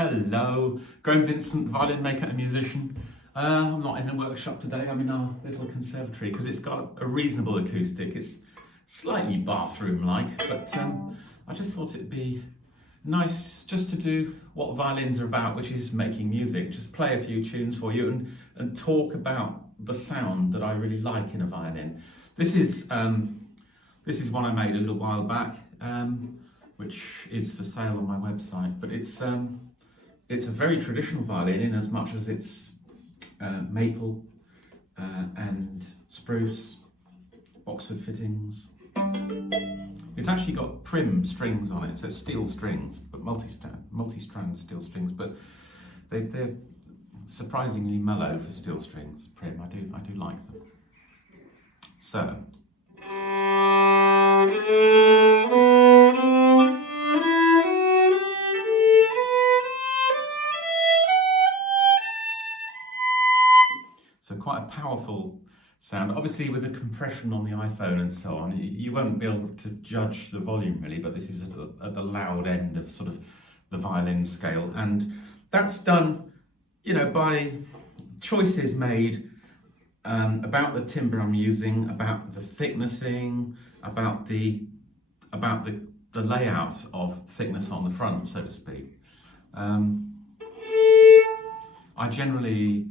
Hello, Graham Vincent, violin maker and musician. I'm not in a workshop today, I'm in our little conservatory because it's got a reasonable acoustic. It's slightly bathroom-like, but I just thought it'd be nice just to do what violins are about, which is making music. Just play a few tunes for you and talk about the sound that I really like in a violin. This is one I made a little while back, which is for sale on my website, but it's a very traditional violin in as much as it's maple and spruce, boxwood fittings. It's actually got prim strings on it, so steel strings, but multi-strand steel strings, but they're surprisingly mellow for steel strings, prim. I do like them. So. So quite a powerful sound. Obviously with the compression on the iPhone and so on, you won't be able to judge the volume really, but this is at the loud end of sort of the violin scale. And that's done, you know, by choices made about the timbre I'm using, about the thicknessing, about the layout of thickness on the front, so to speak. I generally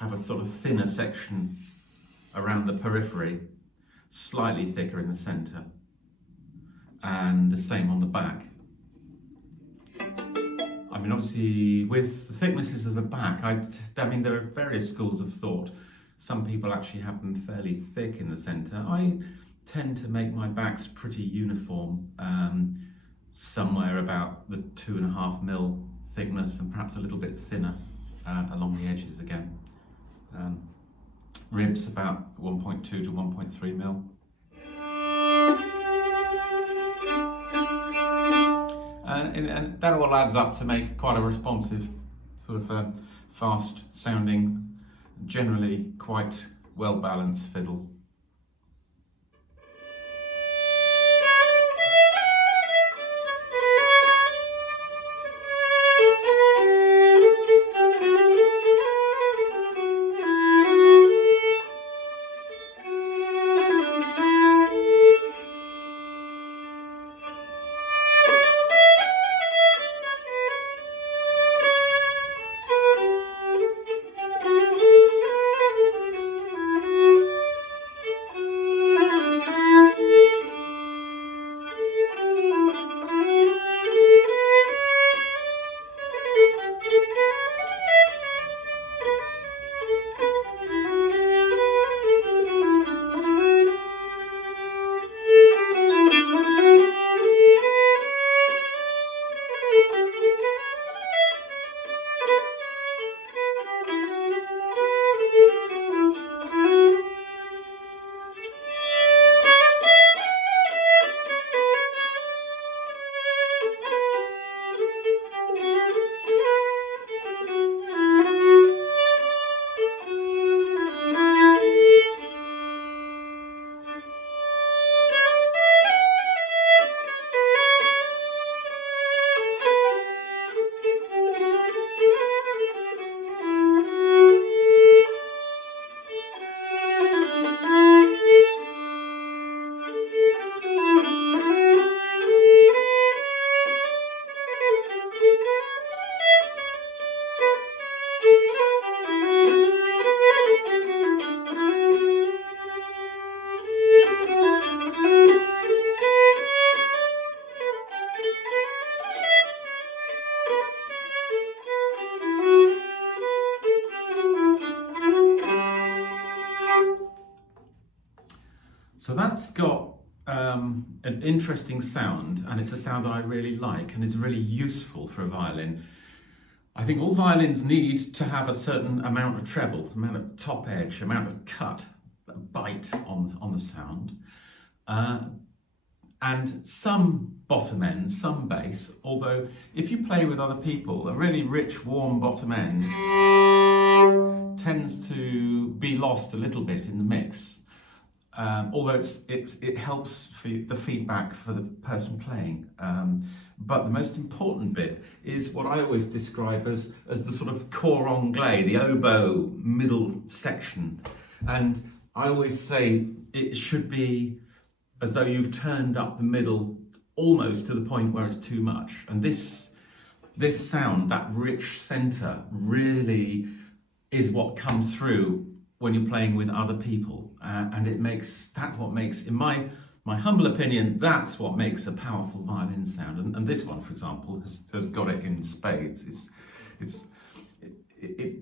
have a sort of thinner section around the periphery, slightly thicker in the centre, and the same on the back. I mean, obviously, with the thicknesses of the back, I mean, there are various schools of thought. Some people actually have them fairly thick in the centre. I tend to make my backs pretty uniform, somewhere about the 2.5mm thickness and perhaps a little bit thinner along the edges again. Ribs about 1.2 to 1.3mm. And that all adds up to make quite a responsive, sort of fast sounding, generally quite well balanced fiddle. So that's got an interesting sound, and it's a sound that I really like, and it's really useful for a violin. I think all violins need to have a certain amount of treble, amount of top edge, amount of cut, bite on the sound, and some bottom end, some bass, although if you play with other people, a really rich, warm bottom end tends to be lost a little bit in the mix. although it helps for the feedback for the person playing. But the most important bit is what I always describe as the sort of cor anglais, the oboe middle section. And I always say it should be as though you've turned up the middle almost to the point where it's too much. And this sound, that rich centre, really is what comes through when you're playing with other people, and that's what makes, in my humble opinion, that's what makes a powerful violin sound. And this one, for example, has got it in spades.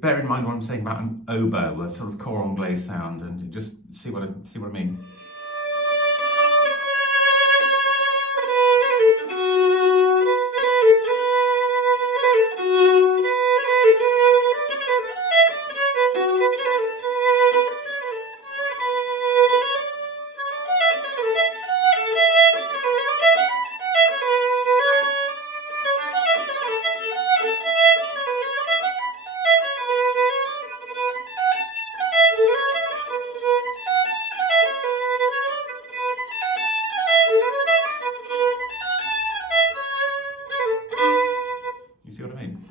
Bear in mind what I'm saying about an oboe, a sort of cor anglais sound, and you just see what I mean. You see what I mean?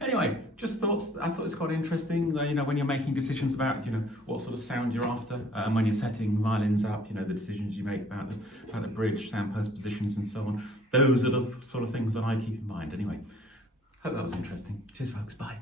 Anyway, just thoughts. I thought it's quite interesting. You know, when you're making decisions about, you know, what sort of sound you're after, and when you're setting violins up, you know, the decisions you make about the bridge, sound post positions, and so on. Those are the sort of things that I keep in mind. Anyway, hope that was interesting. Cheers, folks. Bye.